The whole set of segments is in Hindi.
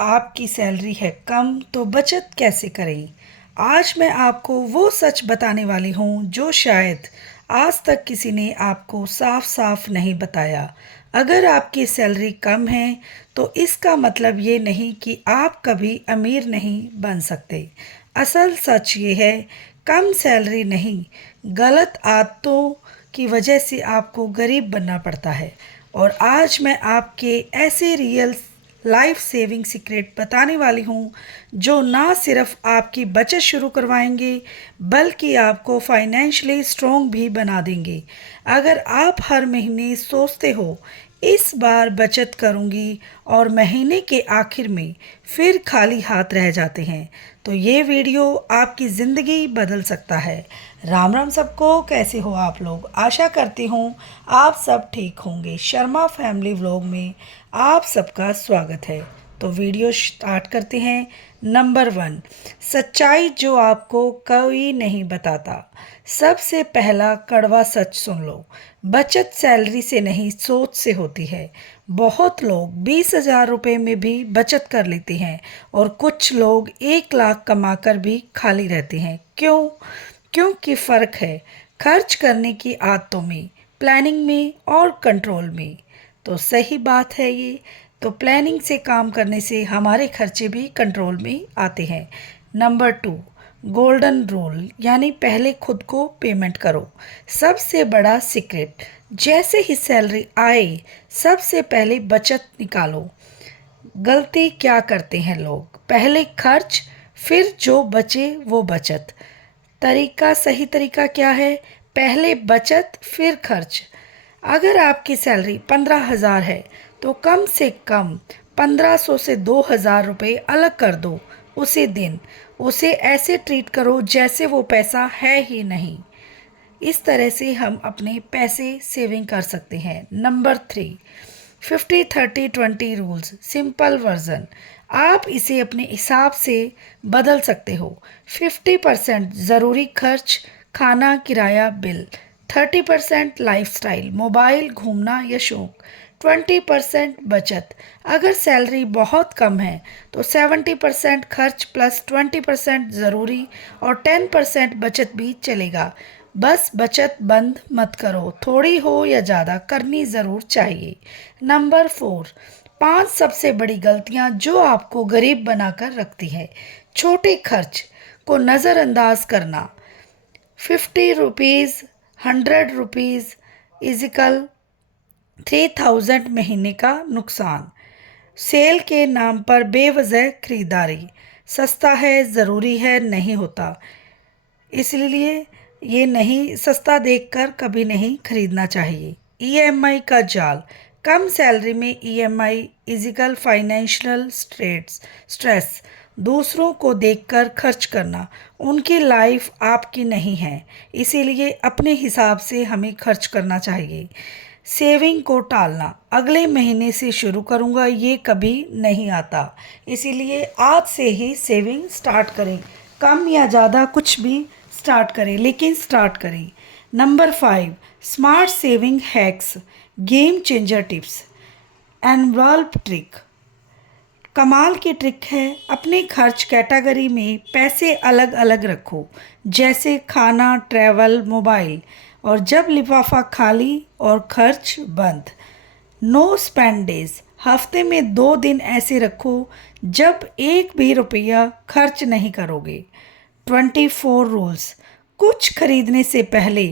आपकी सैलरी है कम तो बचत कैसे करें। आज मैं आपको वो सच बताने वाली हूँ जो शायद आज तक किसी ने आपको साफ साफ नहीं बताया। अगर आपकी सैलरी कम है तो इसका मतलब ये नहीं कि आप कभी अमीर नहीं बन सकते। असल सच ये है, कम सैलरी नहीं, गलत आदतों की वजह से आपको गरीब बनना पड़ता है। और आज मैं आपके ऐसे रियल लाइफ सेविंग सीक्रेट बताने वाली हूँ जो ना सिर्फ आपकी बचत शुरू करवाएंगे बल्कि आपको फाइनेंशियली स्ट्रॉन्ग भी बना देंगे। अगर आप हर महीने सोचते हो इस बार बचत करूंगी और महीने के आखिर में फिर खाली हाथ रह जाते हैं तो ये वीडियो आपकी ज़िंदगी बदल सकता है। राम राम सबको, कैसे हो आप लोग। आशा करती हूँ आप सब ठीक होंगे। शर्मा फैमिली व्लॉग में आप सबका स्वागत है। तो वीडियो स्टार्ट करते हैं। नंबर 1, सच्चाई जो आपको कोई नहीं बताता। सबसे पहला कड़वा सच सुन लो, बचत सैलरी से नहीं सोच से होती है। बहुत लोग 20,000 रुपये में भी बचत कर लेते हैं और कुछ लोग 1 लाख कमाकर भी खाली रहते हैं। क्यों? क्योंकि फ़र्क है खर्च करने की आदतों में, प्लानिंग में और कंट्रोल में। तो सही बात है ये। तो प्लानिंग से काम करने से हमारे खर्चे भी कंट्रोल में आते हैं। नंबर 2, गोल्डन रूल, यानी पहले खुद को पेमेंट करो। सबसे बड़ा सीक्रेट, जैसे ही सैलरी आए सबसे पहले बचत निकालो। गलती क्या करते हैं लोग, पहले खर्च फिर जो बचे वो बचत। सही तरीका क्या है? पहले बचत फिर खर्च। अगर आपकी सैलरी 15,000 है तो कम से कम 1,500 से 2,000 रुपये अलग कर दो। उसी दिन उसे ऐसे ट्रीट करो जैसे वो पैसा है ही नहीं। इस तरह से हम अपने पैसे सेविंग कर सकते हैं। Number 3, 50-30-20 rules, simple version. आप इसे अपने हिसाब से बदल सकते हो। 50% ज़रूरी खर्च, खाना, किराया, बिल। 30% लाइफस्टाइल, मोबाइल, घूमना या शौक। 20% बचत, अगर सैलरी बहुत कम है तो 70% खर्च प्लस 20% ज़रूरी और 10% बचत भी चलेगा। बस बचत बंद मत करो, थोड़ी हो या ज़्यादा करनी ज़रूर चाहिए। नंबर 4, 5 सबसे बड़ी गलतियां जो आपको गरीब बनाकर रखती है। छोटे खर्च को नज़रअंदाज करना। 50 रुपीज़, 100 रुपीज़ इजिकल 3,000 महीने का नुकसान। सेल के नाम पर बेवजह खरीदारी, सस्ता है ज़रूरी है नहीं होता, इसलिए ये नहीं, सस्ता देखकर कभी नहीं खरीदना चाहिए। ईएमआई का जाल, कम सैलरी में ईएमआई इजिकल फाइनेंशियल स्ट्रेस। दूसरों को देखकर खर्च करना, उनकी लाइफ आपकी नहीं है, इसीलिए अपने हिसाब से हमें खर्च करना चाहिए। सेविंग को टालना, अगले महीने से शुरू करूँगा, ये कभी नहीं आता, इसीलिए आज से ही सेविंग स्टार्ट करें। कम या ज़्यादा कुछ भी स्टार्ट करें, लेकिन स्टार्ट करें। Number 5, smart saving hacks, game changer tips. Envelope trick, कमाल की ट्रिक है। अपने खर्च कैटेगरी में पैसे अलग अलग रखो, जैसे खाना, ट्रैवल, मोबाइल। और जब लिफाफा खाली और खर्च बंद। नो स्पेंड डेज, हफ्ते में 2 दिन ऐसे रखो जब एक भी रुपया खर्च नहीं करोगे। 24 रूल्स, कुछ खरीदने से पहले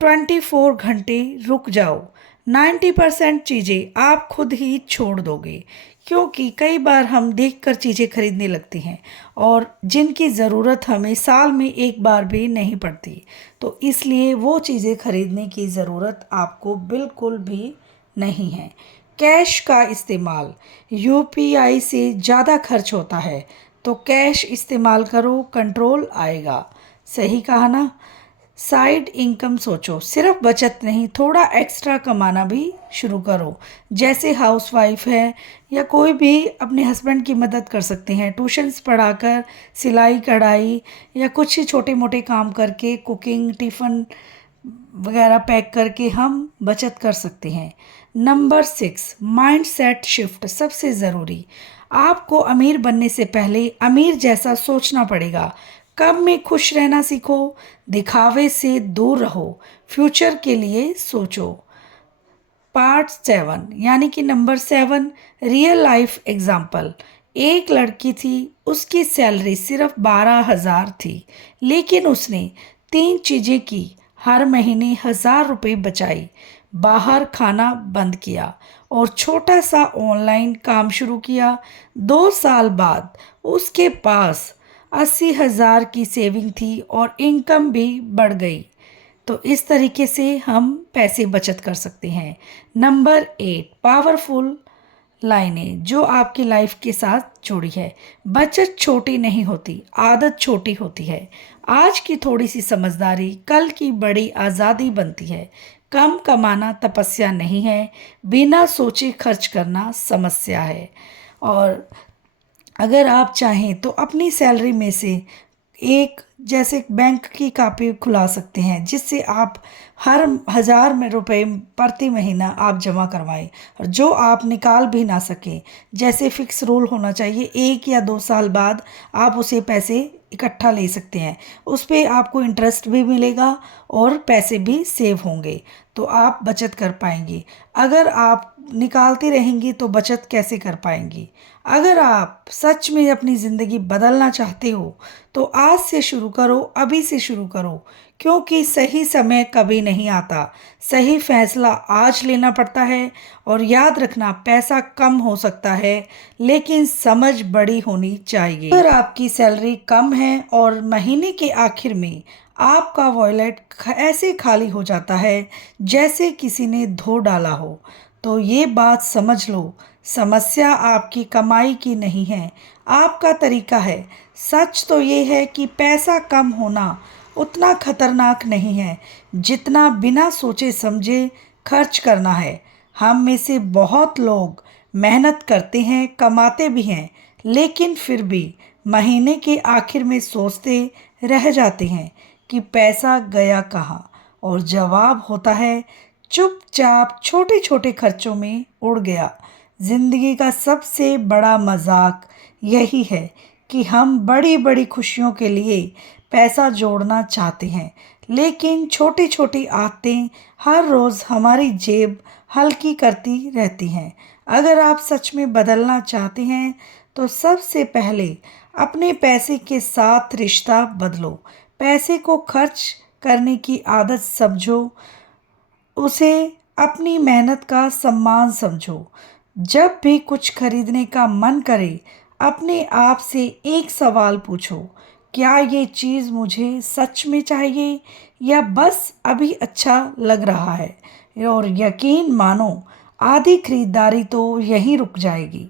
24 घंटे रुक जाओ। 90% चीज़ें आप खुद ही छोड़ दोगे, क्योंकि कई बार हम देखकर चीज़ें खरीदने लगते हैं और जिनकी ज़रूरत हमें साल में एक बार भी नहीं पड़ती। तो इसलिए वो चीज़ें खरीदने की ज़रूरत आपको बिल्कुल भी नहीं है। कैश का इस्तेमाल, यूपीआई से ज़्यादा खर्च होता है तो कैश इस्तेमाल करो, कंट्रोल आएगा। सही कहा ना। साइड इनकम सोचो, सिर्फ बचत नहीं, थोड़ा एक्स्ट्रा कमाना भी शुरू करो। जैसे हाउसवाइफ है या कोई भी अपने हस्बैंड की मदद कर सकते हैं, ट्यूशन्स पढ़ाकर, सिलाई कढ़ाई या कुछ ही छोटे मोटे काम करके, कुकिंग, टिफ़िन वगैरह पैक करके हम बचत कर सकते हैं। नंबर 6, माइंडसेट शिफ्ट सबसे ज़रूरी। आपको अमीर बनने से पहले अमीर जैसा सोचना पड़ेगा। कम में खुश रहना सीखो, दिखावे से दूर रहो, फ्यूचर के लिए सोचो। पार्ट 7 यानी कि नंबर 7, रियल लाइफ एग्जाम्पल। एक लड़की थी, उसकी सैलरी सिर्फ 12,000 थी, लेकिन उसने 3 चीज़ें की। हर महीने 1,000 रुपये बचाई, बाहर खाना बंद किया और छोटा सा ऑनलाइन काम शुरू किया। 2 साल बाद उसके पास 80,000 की सेविंग थी और इनकम भी बढ़ गई। तो इस तरीके से हम पैसे बचत कर सकते हैं। नंबर 8, पावरफुल लाइनें जो आपकी लाइफ के साथ जुड़ी है। बचत छोटी नहीं होती, आदत छोटी होती है। आज की थोड़ी सी समझदारी कल की बड़ी आज़ादी बनती है। कम कमाना तपस्या नहीं है, बिना सोचे खर्च करना समस्या है। और अगर आप चाहें तो अपनी सैलरी में से एक जैसे बैंक की कापी खुला सकते हैं, जिससे आप हर 1,000 रुपये प्रति महीना आप जमा करवाएं और जो आप निकाल भी ना सकें। जैसे फिक्स रूल होना चाहिए, 1 या 2 साल बाद आप उसे पैसे इकट्ठा ले सकते हैं। उस पे आपको इंटरेस्ट भी मिलेगा और पैसे भी सेव होंगे, तो आप बचत कर पाएंगी। अगर आप निकालती रहेंगी तो बचत कैसे कर पाएंगी। अगर आप सच में अपनी ज़िंदगी बदलना चाहते हो तो आज से शुरू करो, अभी से शुरू करो, क्योंकि सही समय कभी नहीं आता। सही फैसला आज लेना पड़ता है। और याद रखना, पैसा कम हो सकता है लेकिन समझ बड़ी होनी चाहिए। अगर आपकी सैलरी कम है और महीने के आखिर में आपका वॉलेट ऐसे खाली हो जाता है जैसे किसी ने धो डाला हो, तो ये बात समझ लो, समस्या आपकी कमाई की नहीं है, आपका तरीका है। सच तो ये है कि पैसा कम होना उतना खतरनाक नहीं है जितना बिना सोचे समझे खर्च करना है। हम में से बहुत लोग मेहनत करते हैं, कमाते भी हैं, लेकिन फिर भी महीने के आखिर में सोचते रह जाते हैं कि पैसा गया कहाँ। और जवाब होता है चुपचाप छोटे छोटे खर्चों में उड़ गया। जिंदगी का सबसे बड़ा मजाक यही है कि हम बड़ी बड़ी खुशियों के लिए पैसा जोड़ना चाहते हैं, लेकिन छोटी छोटी आदतें हर रोज़ हमारी जेब हल्की करती रहती हैं। अगर आप सच में बदलना चाहते हैं तो सबसे पहले अपने पैसे के साथ रिश्ता बदलो। पैसे को खर्च करने की आदत समझो, उसे अपनी मेहनत का सम्मान समझो। जब भी कुछ खरीदने का मन करे, अपने आप से एक सवाल पूछो, क्या ये चीज़ मुझे सच में चाहिए या बस अभी अच्छा लग रहा है। और यकीन मानो, आधी खरीदारी तो यहीं रुक जाएगी।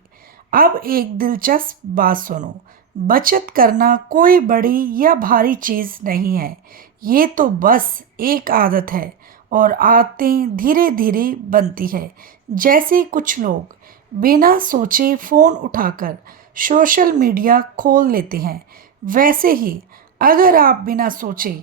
अब एक दिलचस्प बात सुनो, बचत करना कोई बड़ी या भारी चीज़ नहीं है, ये तो बस एक आदत है और आदतें धीरे धीरे बनती है। जैसे कुछ लोग बिना सोचे फ़ोन उठाकर सोशल मीडिया खोल लेते हैं, वैसे ही अगर आप बिना सोचे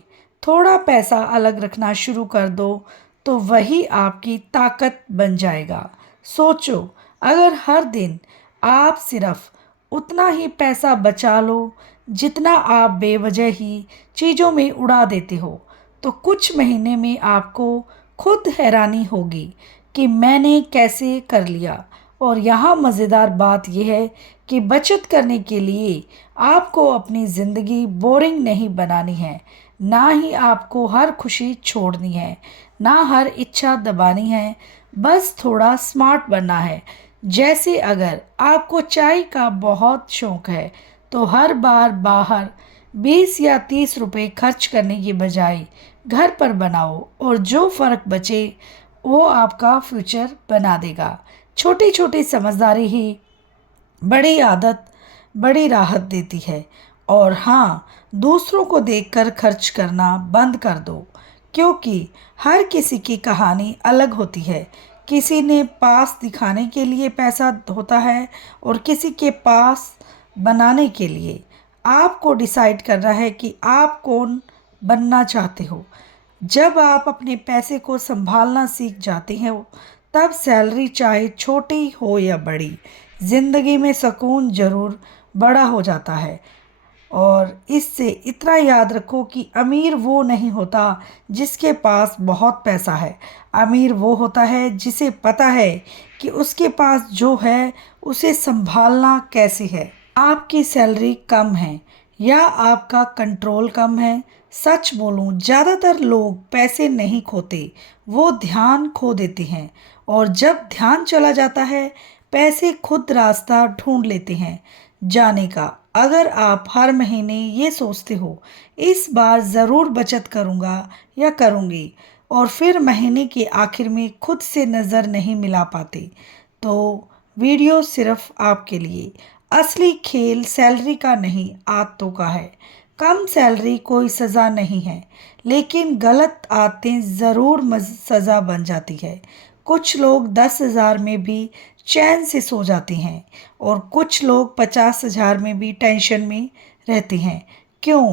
थोड़ा पैसा अलग रखना शुरू कर दो तो वही आपकी ताकत बन जाएगा। सोचो, अगर हर दिन आप सिर्फ उतना ही पैसा बचा लो जितना आप बेवजह ही चीज़ों में उड़ा देते हो, तो कुछ महीने में आपको खुद हैरानी होगी कि मैंने कैसे कर लिया। और यहाँ मज़ेदार बात यह है कि बचत करने के लिए आपको अपनी ज़िंदगी बोरिंग नहीं बनानी है, ना ही आपको हर खुशी छोड़नी है, ना हर इच्छा दबानी है, बस थोड़ा स्मार्ट बनना है। जैसे अगर आपको चाय का बहुत शौक है तो हर बार बाहर 20 या 30 रुपए खर्च करने की बजाय घर पर बनाओ, और जो फ़र्क बचे वो आपका फ्यूचर बना देगा। छोटी छोटी समझदारी ही बड़ी आदत, बड़ी राहत देती है। और हाँ, दूसरों को देखकर खर्च करना बंद कर दो, क्योंकि हर किसी की कहानी अलग होती है। किसी ने पास दिखाने के लिए पैसा होता है और किसी के पास बनाने के लिए। आपको डिसाइड करना है कि आप कौन बनना चाहते हो। जब आप अपने पैसे को संभालना सीख जाते हैं तब सैलरी चाहे छोटी हो या बड़ी, ज़िंदगी में सुकून ज़रूर बड़ा हो जाता है। और इससे इतना याद रखो कि अमीर वो नहीं होता जिसके पास बहुत पैसा है। अमीर वो होता है जिसे पता है कि उसके पास जो है उसे संभालना कैसे है। आपकी सैलरी कम है या आपका कंट्रोल कम है, सच बोलूं ज़्यादातर लोग पैसे नहीं खोते, वो ध्यान खो देते हैं। और जब ध्यान चला जाता है, पैसे खुद रास्ता ढूंढ लेते हैं जाने का। अगर आप हर महीने ये सोचते हो इस बार ज़रूर बचत करूँगा या करूँगी, और फिर महीने के आखिर में खुद से नज़र नहीं मिला पाते, तो वीडियो सिर्फ आपके लिए। असली खेल सैलरी का नहीं, आदतों का है। कम सैलरी कोई सज़ा नहीं है, लेकिन गलत आदतें ज़रूर सज़ा बन जाती है। कुछ लोग 10,000 में भी चैन से सो जाते हैं और कुछ लोग 50,000 में भी टेंशन में रहते हैं। क्यों?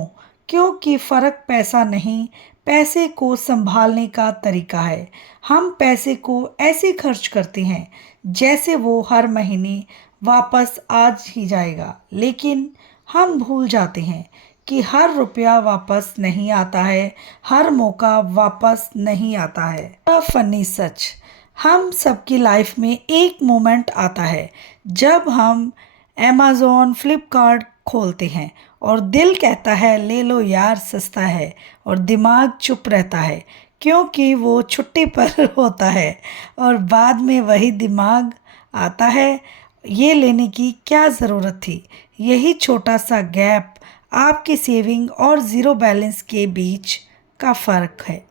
क्योंकि फ़र्क पैसा नहीं, पैसे को संभालने का तरीका है। हम पैसे को ऐसे खर्च करते हैं जैसे वो हर महीने वापस आ ही जाएगा, लेकिन हम भूल जाते हैं कि हर रुपया वापस नहीं आता है, हर मौका वापस नहीं आता है। फनी सच, हम सबकी लाइफ में एक मोमेंट आता है जब हम अमेज़ॉन फ्लिपकार्ट खोलते हैं और दिल कहता है ले लो यार सस्ता है, और दिमाग चुप रहता है क्योंकि वो छुट्टी पर होता है। और बाद में वही दिमाग आता है, ये लेने की क्या ज़रूरत थी। यही छोटा सा गैप आपकी सेविंग और ज़ीरो बैलेंस के बीच का फ़र्क है।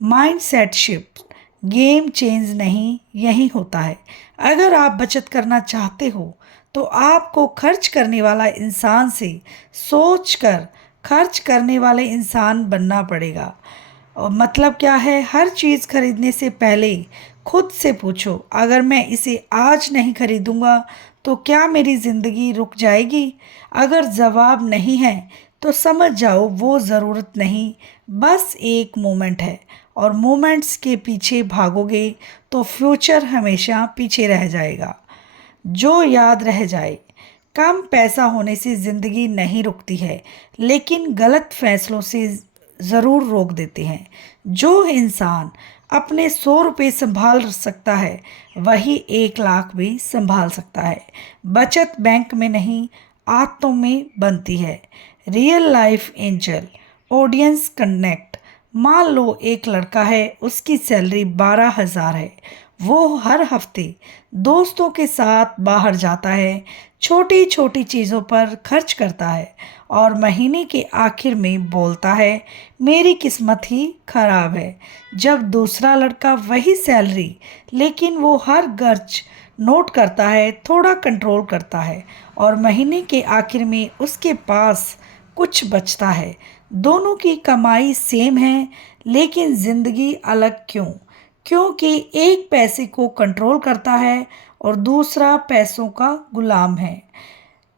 Mind set shift, game change नहीं यही होता है। अगर आप बचत करना चाहते हो तो आपको खर्च करने वाला इंसान से सोचकर खर्च करने वाले इंसान बनना पड़ेगा। और मतलब क्या है, हर चीज़ खरीदने से पहले खुद से पूछो, अगर मैं इसे आज नहीं खरीदूंगा तो क्या मेरी ज़िंदगी रुक जाएगी? अगर जवाब नहीं है तो समझ जाओ वो ज़रूरत नहीं, बस एक मोमेंट है। और मोमेंट्स के पीछे भागोगे तो फ्यूचर हमेशा पीछे रह जाएगा। जो याद रह जाए, कम पैसा होने से ज़िंदगी नहीं रुकती है, लेकिन गलत फैसलों से ज़रूर रोक देते हैं। जो इंसान अपने 100 रुपये संभाल सकता है वही 1 लाख भी संभाल सकता है। बचत बैंक में नहीं, आदतों में बनती है। Real life angel audience connect. मान लो एक लड़का है, उसकी सैलरी 12,000 है। वो हर हफ्ते दोस्तों के साथ बाहर जाता है, छोटी छोटी चीज़ों पर खर्च करता है और महीने के आखिर में बोलता है मेरी किस्मत ही खराब है। जब दूसरा लड़का वही सैलरी, लेकिन वो हर खर्च नोट करता है, थोड़ा कंट्रोल करता है और महीने के आखिर में उसके पास कुछ बचता है। दोनों की कमाई सेम है, लेकिन ज़िंदगी अलग क्यों? क्योंकि एक पैसे को कंट्रोल करता है और दूसरा पैसों का गुलाम है।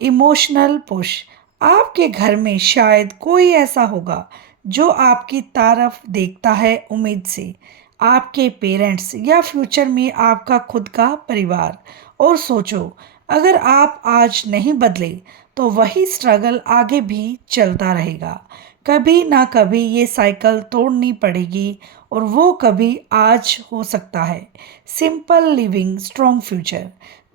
Emotional push. आपके घर में शायद कोई ऐसा होगा जो आपकी तारीफ देखता है उम्मीद से, आपके पेरेंट्स या फ्यूचर में आपका खुद का परिवार। और सोचो, अगर आप आज नहीं बदले तो वही स्ट्रगल आगे भी चलता रहेगा। कभी ना कभी ये साइकिल तोड़नी पड़ेगी और वो कभी आज हो सकता है। Simple living strong future.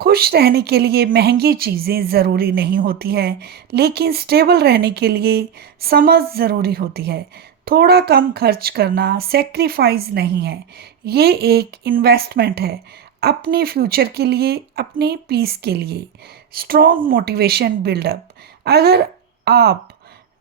खुश रहने के लिए महंगी चीज़ें ज़रूरी नहीं होती है, लेकिन स्टेबल रहने के लिए समझ ज़रूरी होती है। थोड़ा कम खर्च करना सेक्रीफाइस नहीं है, ये एक इन्वेस्टमेंट है अपने फ्यूचर के लिए, अपने पीस के लिए। Strong motivation buildup. अगर आप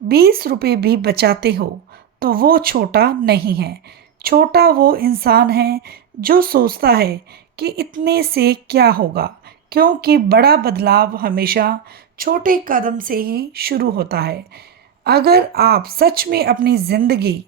20 रुपये भी बचाते हो तो वो छोटा नहीं है। छोटा वो इंसान है जो सोचता है कि इतने से क्या होगा, क्योंकि बड़ा बदलाव हमेशा छोटे कदम से ही शुरू होता है। अगर आप सच में अपनी ज़िंदगी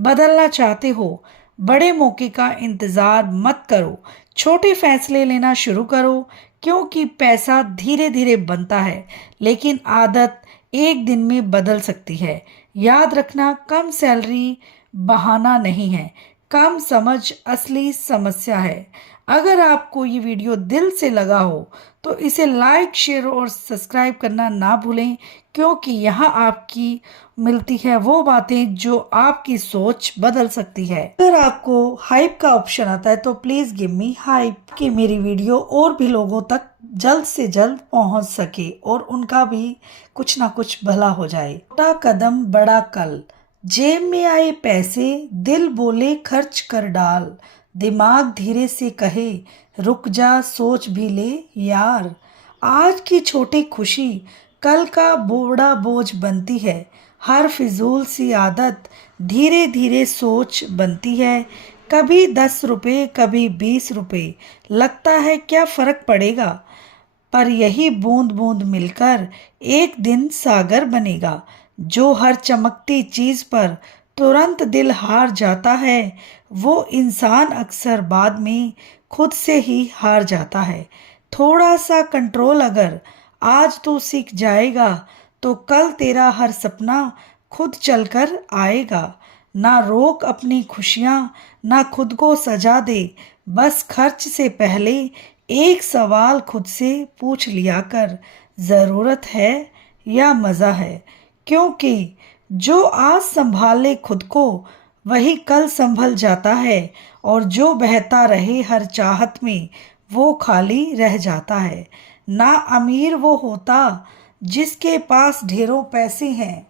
बदलना चाहते हो, बड़े मौके का इंतज़ार मत करो, छोटे फैसले लेना शुरू करो, क्योंकि पैसा धीरे धीरे बनता है, लेकिन आदत एक दिन में बदल सकती है। याद रखना, कम सैलरी बहाना नहीं है, कम समझ असली समस्या है। अगर आपको ये वीडियो दिल से लगा हो तो इसे लाइक, शेयर और सब्सक्राइब करना ना भूलें, क्योंकि यहाँ आपकी मिलती है वो बातें जो आपकी सोच बदल सकती है। अगर आपको हाइप का ऑप्शन आता है तो प्लीज़ गिव मी हाइप, कि मेरी वीडियो और भी लोगों तक जल्द से जल्द पहुंच सके और उनका भी कुछ ना कुछ भला हो जाए। छोटा कदम बड़ा कल, जेब में आए पैसे दिल बोले खर्च कर डाल, दिमाग धीरे से कहे रुक जा सोच भी ले यार। आज की छोटी खुशी कल का बड़ा बोझ बनती है, हर फिजूल सी आदत धीरे धीरे सोच बनती है। कभी 10 रुपए कभी 20 रुपए, लगता है क्या फर्क पड़ेगा, पर यही बूंद बूंद मिलकर एक दिन सागर बनेगा। जो हर चमकती चीज पर तुरंत दिल हार जाता है, वो इंसान अक्सर बाद में खुद से ही हार जाता है। थोड़ा सा कंट्रोल अगर आज तू सीख जाएगा तो कल तेरा हर सपना खुद चलकर आएगा। ना रोक अपनी खुशियाँ, ना खुद को सजा दे, बस खर्च से पहले एक सवाल खुद से पूछ लिया कर, ज़रूरत है या मज़ा है। क्योंकि जो आज संभाले खुद को वही कल संभल जाता है, और जो बहता रहे हर चाहत में वो खाली रह जाता है। ना अमीर वो होता जिसके पास ढेरों पैसे हैं,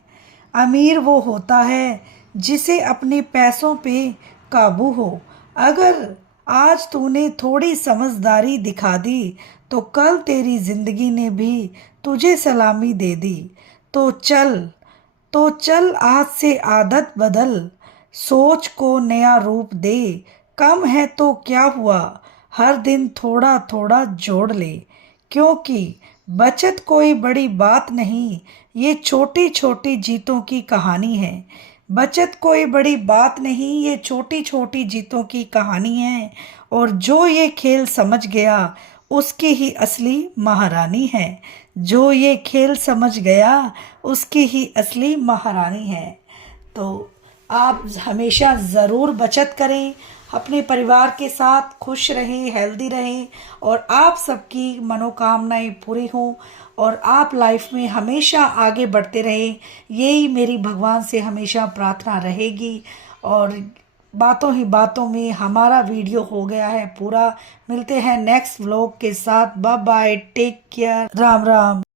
अमीर वो होता है जिसे अपने पैसों पे काबू हो। अगर आज तूने थोड़ी समझदारी दिखा दी तो कल तेरी जिंदगी ने भी तुझे सलामी दे दी। तो चल आज से आदत बदल, सोच को नया रूप दे। कम है तो क्या हुआ, हर दिन थोड़ा थोड़ा जोड़ ले। क्योंकि बचत कोई बड़ी बात नहीं, ये छोटी छोटी जीतों की कहानी है। बचत कोई बड़ी बात नहीं, ये छोटी छोटी जीतों की कहानी है। और जो ये खेल समझ गया उसकी ही असली महारानी है। जो ये खेल समझ गया उसकी ही असली महारानी है। तो आप हमेशा ज़रूर बचत करें, अपने परिवार के साथ खुश रहें, हेल्दी रहें, और आप सबकी मनोकामनाएं पूरी हों और आप लाइफ में हमेशा आगे बढ़ते रहें। यही मेरी भगवान से हमेशा प्रार्थना रहेगी। और बातों ही बातों में हमारा वीडियो हो गया है पूरा। मिलते हैं नेक्स्ट व्लॉग के साथ। Bye bye, take care, Ram Ram.